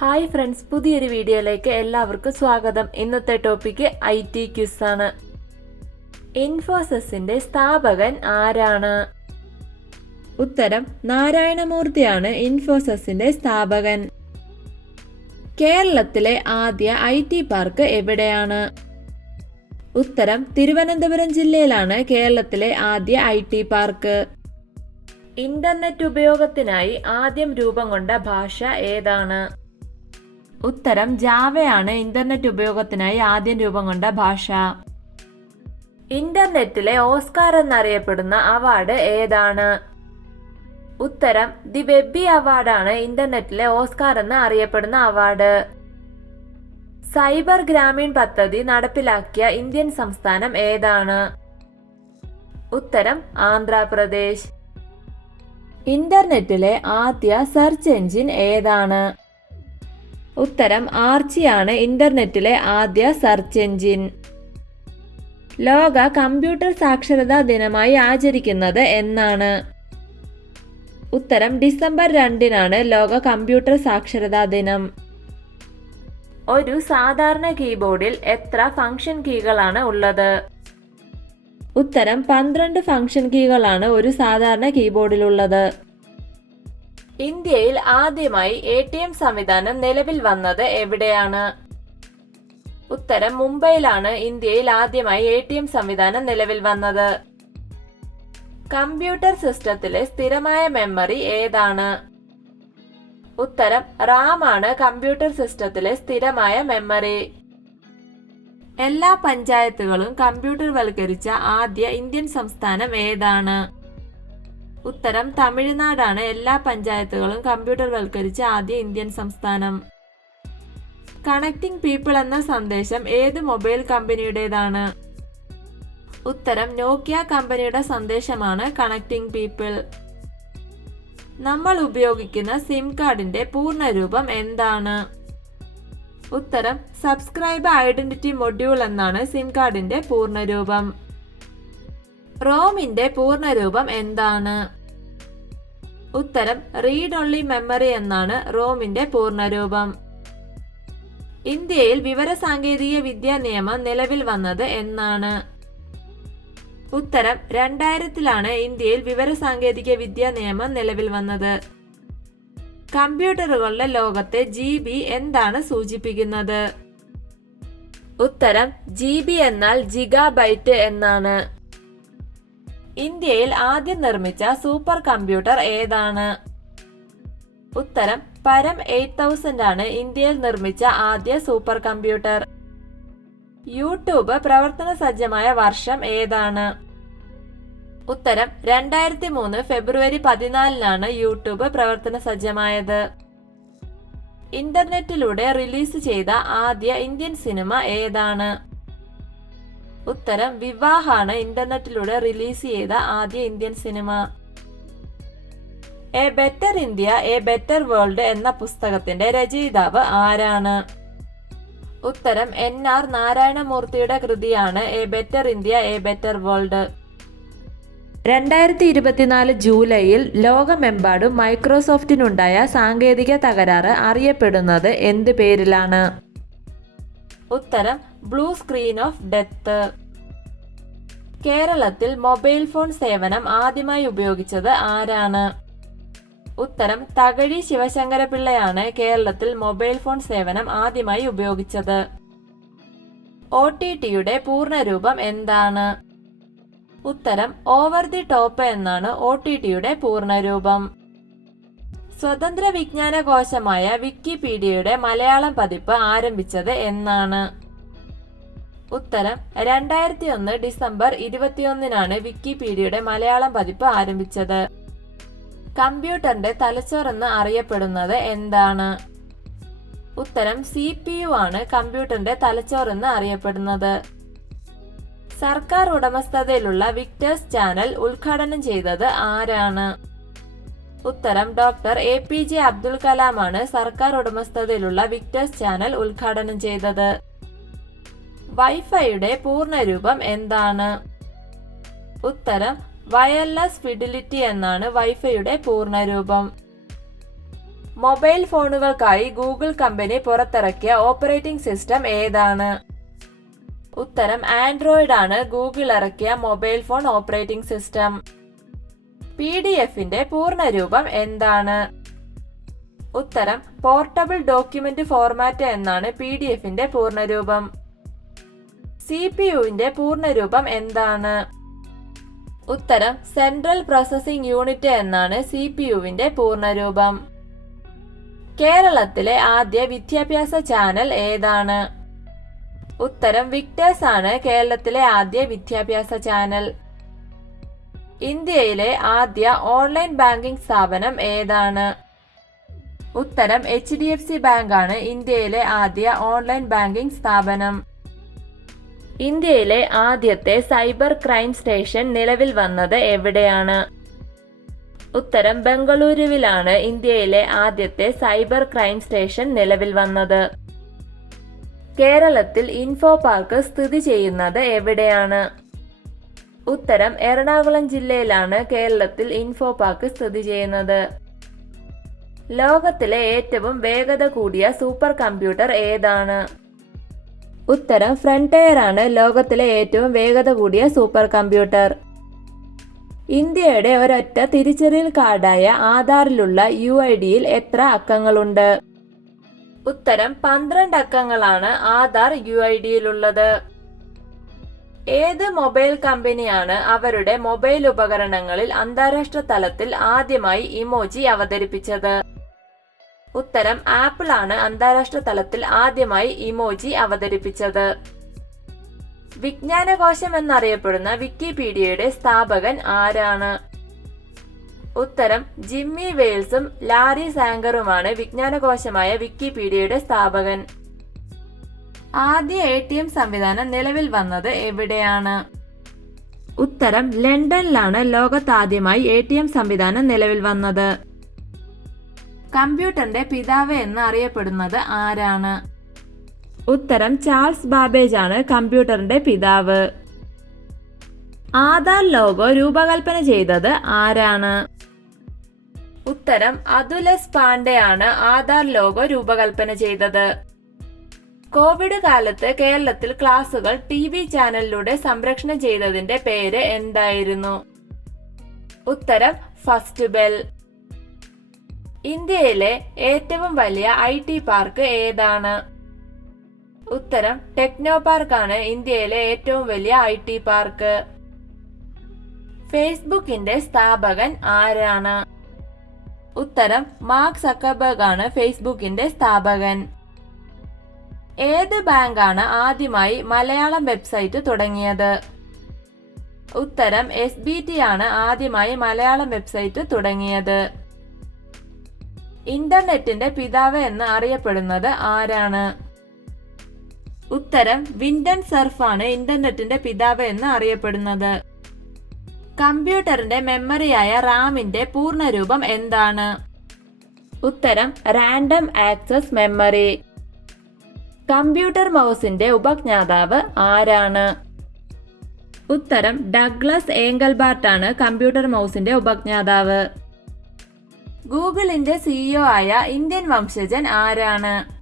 Hi friends പുതിയൊരു വീഡിയോയിലേക്ക് എല്ലാവർക്കും സ്വാഗതം. ഇന്നത്തെ ടോപ്പിക്ക് ഐ ടി ക്യൂസ് ആണ്. ഇൻഫോസിസിന്റെ സ്ഥാപകൻ ആരാണ്? ഉത്തരം നാരായണമൂർത്തിയാണ് ഇൻഫോസിസിന്റെ സ്ഥാപകൻ. കേരളത്തിലെ ആദ്യ ഐ ടി പാർക്ക് എവിടെയാണ്? ഉത്തരം തിരുവനന്തപുരം ജില്ലയിലാണ് കേരളത്തിലെ ആദ്യ ഐ ടി പാർക്ക്. ഇന്റർനെറ്റ് ഉപയോഗത്തിനായി ആദ്യം രൂപം കൊണ്ട ഭാഷ ഏതാണ്? ഉത്തരം ജാവയാണ് ഇന്റർനെറ്റ് ഉപയോഗത്തിനായി ആദ്യം രൂപം കൊണ്ട ഭാഷ. ഇന്റർനെറ്റിലെ ഓസ്കാർ എന്നറിയപ്പെടുന്ന അവാർഡ് ഏതാണ്? ഉത്തരം ദി വെബി അവാർഡാണ് ഇന്റർനെറ്റിലെ ഓസ്കാർ എന്ന് അറിയപ്പെടുന്ന അവാർഡ്. സൈബർ ഗ്രാമീൺ പദ്ധതി നടപ്പിലാക്കിയ ഇന്ത്യൻ സംസ്ഥാനം ഏതാണ്? ഉത്തരം ആന്ധ്രാപ്രദേശ്. ഇന്റർനെറ്റിലെ ആദ്യ സെർച്ച് എഞ്ചിൻ ഏതാണ്? ഉത്തരം ആർച്ചിയാണ് ഇന്റർനെറ്റിലെ ആദ്യ സെർച്ച് എഞ്ചിൻ ലോക കമ്പ്യൂട്ടർ സാക്ഷരതാ ദിനമായി ആചരിക്കുന്നത് എന്നാണ്. ഉത്തരം ഡിസംബർ രണ്ടിനാണ് ലോക കമ്പ്യൂട്ടർ സാക്ഷരതാ ദിനം. ഒരു സാധാരണ കീബോർഡിൽ എത്ര ഫംഗ്ഷൻ കീകളാണ് ഉള്ളത്? ഉത്തരം പന്ത്രണ്ട് ഫംഗ്ഷൻ കീകളാണ് ഒരു സാധാരണ കീബോർഡിലുള്ളത്. ഇന്ത്യയിൽ ആദ്യമായി എ ടി എം സംവിധാനം നിലവിൽ വന്നത് എവിടെയാണ്? ഉത്തരം മുംബൈയിലാണ് ഇന്ത്യയിൽ ആദ്യമായി എ ടി എം സംവിധാനം നിലവിൽ വന്നത്. കമ്പ്യൂട്ടർ സിസ്റ്റത്തിലെ സ്ഥിരമായ മെമ്മറി ഏതാണ്? ഉത്തരം റാം ആണ് കമ്പ്യൂട്ടർ സിസ്റ്റത്തിലെ സ്ഥിരമായ മെമ്മറി. എല്ലാ പഞ്ചായത്തുകളും കമ്പ്യൂട്ടർവൽക്കരിച്ച ആദ്യ ഇന്ത്യൻ സംസ്ഥാനം ഏതാണ്? ഉത്തരം തമിഴ്നാടാണ് എല്ലാ പഞ്ചായത്തുകളും കമ്പ്യൂട്ടർ വൽക്കരിച്ച ആദ്യ ഇന്ത്യൻ സംസ്ഥാനം. കണക്ടിംഗ് പീപ്പിൾ എന്ന സന്ദേശം ഏത് മൊബൈൽ കമ്പനിയുടേതാണ്? ഉത്തരം നോക്കിയ കമ്പനിയുടെ സന്ദേശമാണ് കണക്ടിംഗ് പീപ്പിൾ നമ്മൾ ഉപയോഗിക്കുന്ന സിം കാർഡിന്റെ പൂർണരൂപം എന്താണ്? ഉത്തരം സബ്സ്ക്രൈബ് ഐഡന്റിറ്റി മൊഡ്യൂൾ എന്നാണ് സിം കാർഡിന്റെ പൂർണരൂപം. റോമിന്റെ പൂർണരൂപം എന്താണ്? ഉത്തരം റീഡ് ഓൺലി മെമ്മറി എന്നാണ് റോമിന്റെ പൂർണരൂപം. ഇന്ത്യയിൽ വിവരസാങ്കേതിക വിദ്യാ നിയമം നിലവിൽ വന്നത് എന്നാണ്. ഉത്തരം രണ്ടായിരത്തിലാണ് ഇന്ത്യയിൽ വിവരസാങ്കേതിക വിദ്യാ നിയമം നിലവിൽ വന്നത്. കമ്പ്യൂട്ടറുകളുടെ ലോകത്തെ ജി ബി എന്താണ് സൂചിപ്പിക്കുന്നത്? ഉത്തരം ജി ബി എന്നാൽ ജിഗാബൈറ്റ് എന്നാണ്. ഇന്ത്യയിൽ ആദ്യം നിർമ്മിച്ച സൂപ്പർ കമ്പ്യൂട്ടർ ഏതാണ്? ഉത്തരം പരം എയ്റ്റ് തൗസൻഡ് ആണ് ഇന്ത്യയിൽ നിർമ്മിച്ച ആദ്യ സൂപ്പർ കമ്പ്യൂട്ടർ. യൂട്യൂബ് പ്രവർത്തന സജ്ജമായ വർഷം ഏതാണ്? ഉത്തരം രണ്ടായിരത്തി മൂന്ന് ഫെബ്രുവരി പതിനാലിനാണ് യൂട്യൂബ് പ്രവർത്തന സജ്ജമായത് ഇന്റർനെറ്റിലൂടെ റിലീസ് ചെയ്ത ആദ്യ ഇന്ത്യൻ സിനിമ ഏതാണ്? ഉത്തരം വിവാഹാണ് ഇന്റർനെറ്റിലൂടെ റിലീസ് ചെയ്ത ആദ്യ Indian cinema. A better India a better world എന്ന പുസ്തകത്തിന്റെ രചയിതാവ് ആരാണ്? ഉത്തരം എൻ ആർ നാരായണമൂർത്തിയുടെ കൃതിയാണ് a better India a better world. രണ്ടായിരത്തി ഇരുപത്തിനാല് ജൂലൈയിൽ ലോകമെമ്പാടും മൈക്രോസോഫ്റ്റിനുണ്ടായ സാങ്കേതിക തകരാറ് അറിയപ്പെടുന്നത് എന്ത് പേരിലാണ്? ഉത്തരം ബ്ലൂ സ്ക്രീൻ ഓഫ് ഡെത്ത്. കേരളത്തിൽ മൊബൈൽ ഫോൺ സേവനം ആദ്യമായി ഉപയോഗിച്ചത് ആരാണ്? ഉത്തരം തകഴി ശിവശങ്കരപിള്ളയാണ് കേരളത്തിൽ മൊബൈൽ ഫോൺ സേവനം ആദ്യമായി ഉപയോഗിച്ചത്. ഒ ടി ടിയുടെ പൂർണരൂപം എന്താണ്? ഉത്തരം ഓവർ ദി ടോപ്പ് എന്നാണ് ഒ ടി ടിയുടെ പൂർണരൂപം. സ്വതന്ത്ര വിജ്ഞാനകോശമായ വിക്കിപീഡിയയുടെ മലയാളം പതിപ്പ് ആരംഭിച്ചത് എന്നാണ്. ഉത്തരം രണ്ടായിരത്തി ഒന്ന് ഡിസംബർ ഇരുപത്തിയൊന്നിനാണ് വിക്കിപീഡിയയുടെ മലയാളം പതിപ്പ് ആരംഭിച്ചത്. കമ്പ്യൂട്ടറിന്റെ തലച്ചോർ എന്ന് അറിയപ്പെടുന്നത് എന്താണ്? ഉത്തരം സി പി യു ആണ് കമ്പ്യൂട്ടറിന്റെ തലച്ചോർ എന്ന് അറിയപ്പെടുന്നത്. സർക്കാർ ഉടമസ്ഥതയിലുള്ള വിക്ടേഴ്സ് ചാനൽ ഉദ്ഘാടനം ചെയ്തത് ആരാണ്? ഉത്തരം doctor A P J Abdul കലാമാണ് സർക്കാർ ഉടമസ്ഥതയിലുള്ള വിക്ടേഴ്സ് ചാനൽ ഉദ്ഘാടനം ചെയ്തത്. വൈഫൈയുടെ പൂർണരൂപം എന്താണ്? ഉത്തരം വയർലെസ് ഫിഡിലിറ്റി എന്നാണ് വൈഫൈയുടെ പൂർണരൂപം. മൊബൈൽ ഫോണുകൾക്കായി ഗൂഗിൾ കമ്പനി പുറത്തിറക്കിയ ഓപ്പറേറ്റിംഗ് സിസ്റ്റം ഏതാണ്? ഉത്തരം ആൻഡ്രോയിഡ് ആണ് ഗൂഗിൾ ഇറക്കിയ mobile phone operating system. P D എഫിന്റെ പൂർണരൂപം എന്താണ്? ഉത്തരം പോർട്ടബിൾ ഡോക്യുമെന്റ് ഫോർമാറ്റ് എന്നാണ് പി ഡി എഫിന്റെ പൂർണരൂപം. സി പി യുവിന്റെ പൂർണരൂപം എന്താണ്? ഉത്തരം സെൻട്രൽ പ്രോസസിംഗ് യൂണിറ്റ് എന്നാണ് സി പി യുവിന്റെ പൂർണരൂപം. കേരളത്തിലെ ആദ്യ വിദ്യാഭ്യാസ ചാനൽ ഏതാണ്? ഉത്തരം വിക്ടേഴ്സ് ആണ് കേരളത്തിലെ ആദ്യ വിദ്യാഭ്യാസ ചാനൽ. ഇന്ത്യയിലെ ആദ്യ ഓൺലൈൻ ബാങ്കിംഗ് സ്ഥാപനം ഏതാണ്? ഉത്തരം എച്ച് ഡി എഫ് സി ബാങ്കാണ് ഇന്ത്യയിലെ ആദ്യ ഓൺലൈൻ ബാങ്കിംഗ് സ്ഥാപനം. ഇന്ത്യയിലെ ആദ്യത്തെ സൈബർ ക്രൈം സ്റ്റേഷൻ നിലവിൽ വന്നത് എവിടെയാണ്? ഉത്തരം ബംഗളൂരുവിലാണ് ഇന്ത്യയിലെ ആദ്യത്തെ സൈബർ ക്രൈം സ്റ്റേഷൻ നിലവിൽ വന്നത്. കേരളത്തിൽ ഇൻഫോ പാർക്ക് സ്ഥിതി ചെയ്യുന്നത് എവിടെയാണ്? ഉത്തരം എറണാകുളം ജില്ലയിലാണ് കേരളത്തിൽ ഇൻഫോ പാർക്ക് സ്ഥിതി ചെയ്യുന്നത്. ലോകത്തിലെ ഏറ്റവും വേഗത കൂടിയ സൂപ്പർ കമ്പ്യൂട്ടർ ഏതാണ്? ഉത്തരം ഫ്രണ്ടയർ ആണ്. ലോകത്തിലെ ഏറ്റവും വേഗത കൂടിയ സൂപ്പർ കമ്പ്യൂട്ടർ. ഇന്ത്യയുടെ ഒരൊറ്റ തിരിച്ചറിയൽ കാർഡായ ആധാറിലുള്ള യു ഐ ഡിയിൽ എത്ര അക്കങ്ങളുണ്ട്? ഉത്തരം പന്ത്രണ്ട് അക്കങ്ങളാണ് ആധാർ യു ഐ ഡിയിലുള്ളത് ഏത് മൊബൈൽ കമ്പനിയാണ് അവരുടെ മൊബൈൽ ഉപകരണങ്ങളിൽ അന്താരാഷ്ട്ര തലത്തിൽ ആദ്യമായി ഇമോജി അവതരിപ്പിച്ചത്? ഉത്തരം ആപ്പിൾ ആണ് അന്താരാഷ്ട്ര തലത്തിൽ ആദ്യമായി ഇമോജി അവതരിപ്പിച്ചത്. വിജ്ഞാനകോശം എന്നറിയപ്പെടുന്ന വിക്കിപീഡിയയുടെ സ്ഥാപകൻ ആരാണ്? ഉത്തരം ജിമ്മി വെയിൽസും ലാരി സാങ്കറുമാണ് വിജ്ഞാനകോശമായ വിക്കിപീഡിയയുടെ സ്ഥാപകൻ. ആദ്യ എ ടി എം സംവിധാനം നിലവിൽ വന്നത് എവിടെയാണ്? ഉത്തരം ലണ്ടനിലാണ് ലോകത്താദ്യമായി എ ടി എം സംവിധാനം നിലവിൽ വന്നത്. കമ്പ്യൂട്ടറിന്റെ പിതാവ് എന്ന് അറിയപ്പെടുന്നത് ആരാണ്? ഉത്തരം ചാൾസ് ബാബേജ് ആണ് കമ്പ്യൂട്ടറിന്റെ പിതാവ്. ആധാർ ലോഗോ രൂപകൽപ്പന ചെയ്തത് ആരാണ്? ഉത്തരം അതുലസ് പാണ്ഡെ ആണ് ആധാർ ലോഗോ രൂപകൽപ്പന ചെയ്തത്. കോവിഡ് കാലത്ത് കേരളത്തിൽ ക്ലാസുകൾ ടി വി ചാനലിലൂടെ സംരക്ഷണം ചെയ്തതിന്റെ പേര് എന്തായിരുന്നു? ഉത്തരം ഫസ്റ്റ് ബെൽ. ഇന്ത്യയിലെ ഏറ്റവും വലിയ ഐ ടി പാർക്ക് ഏതാണ്? ഉത്തരം ടെക്നോ പാർക്കാണ് ഇന്ത്യയിലെ ഏറ്റവും വലിയ ഐ ടി പാർക്ക്. ഫേസ്ബുക്കിന്റെ സ്ഥാപകൻ ആരാണ്? ഉത്തരം മാർക്ക് സക്കബർഗ് ആണ് ഫേസ്ബുക്കിന്റെ സ്ഥാപകൻ. ഏത് ബാങ്കാണ് ആദ്യമായി മലയാളം വെബ്സൈറ്റ് തുടങ്ങിയത്? ഉത്തരം എസ് ബി ടി ആണ് ആദ്യമായി മലയാളം വെബ്സൈറ്റ് തുടങ്ങിയത്. ഇന്റർനെറ്റിന്റെ പിതാവ് എന്ന് അറിയപ്പെടുന്നത് ആരാണ്? ഉത്തരം വിൻഡൻ സർഫാണ് ഇന്റർനെറ്റിന്റെ പിതാവ് എന്ന് അറിയപ്പെടുന്നത്. കമ്പ്യൂട്ടറിന്റെ മെമ്മറിയായ റാമിന്റെ പൂർണരൂപം എന്താണ്? ഉത്തരം റാൻഡം ആക്സസ് മെമ്മറി. കമ്പ്യൂട്ടർ മൗസിന്റെ ഉപജ്ഞാതാവ് ആരാണ്? ഉത്തരം ഡഗ്ലസ് ഏങ്കൽബാർട്ട് ആണ് കമ്പ്യൂട്ടർ മൗസിന്റെ ഉപജ്ഞാതാവ്. ഗൂഗിളിന്റെ സിഇഒ ആയ ഇന്ത്യൻ വംശജൻ ആരാണ്?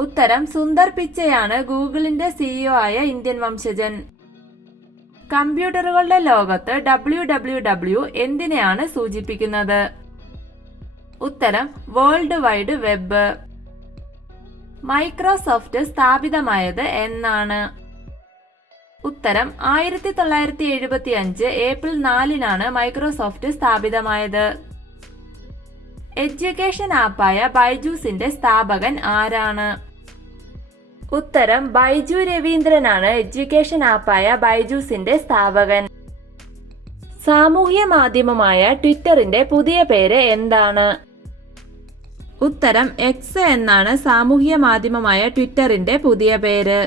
ഉത്തരം സുന്ദർ പിച്ചയാണ് ഗൂഗിളിന്റെ സിഇഒ ആയ ഇന്ത്യൻ വംശജൻ. കമ്പ്യൂട്ടറുകളുടെ ലോകത്ത് ഡബ്ല്യു ഡബ്ല്യു ഡബ്ല്യു എന്തിനെയാണ് സൂചിപ്പിക്കുന്നത്? ഉത്തരം വേൾഡ് വൈഡ് വെബ്. മൈക്രോസോഫ്റ്റ് സ്ഥാപിതമായത് എന്നാണ്. ഉത്തരം ആയിരത്തി തൊള്ളായിരത്തി എഴുപത്തി അഞ്ച് ഏപ്രിൽ നാലിനാണ് മൈക്രോസോഫ്റ്റ് സ്ഥാപിതമായത്. എഡ്യൂക്കേഷൻ ആപ്പായ ബൈജൂസിന്റെ സ്ഥാപകൻ ആരാണ്? ഉത്തരം ബൈജു രവീന്ദ്രനാണ് എഡ്യൂക്കേഷൻ ആപ്പായ ബൈജൂസിന്റെ സ്ഥാപകൻ. സാമൂഹ്യ മാധ്യമമായ ട്വിറ്ററിന്റെ പുതിയ പേര് എന്താണ്? ഉത്തരം എക്സ് എന്നാണ് സാമൂഹ്യ മാധ്യമമായ ട്വിറ്ററിന്റെ പുതിയ പേര്.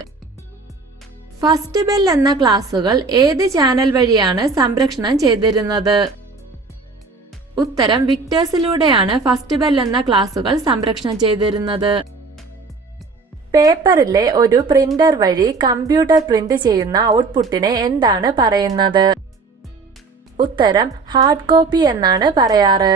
ഫസ്റ്റ് ബെൽ എന്ന ക്ലാസുകൾ ഏത് ചാനൽ വഴിയാണ് സംരക്ഷണം ചെയ്തിരുന്നത്? ഉത്തരം വിക്ടേഴ്സിലൂടെയാണ് ഫസ്റ്റ് ബെൽ എന്ന ക്ലാസുകൾ സംരക്ഷണം ചെയ്തിരുന്നത്. പേപ്പറിലെ ഒരു പ്രിന്റർ വഴി കമ്പ്യൂട്ടർ പ്രിന്റ് ചെയ്യുന്ന ഔട്ട്പുട്ടിനെ എന്താണ് പറയുന്നത്? ഉത്തരം ഹാർഡ് കോപ്പി എന്നാണ് പറയാറ്.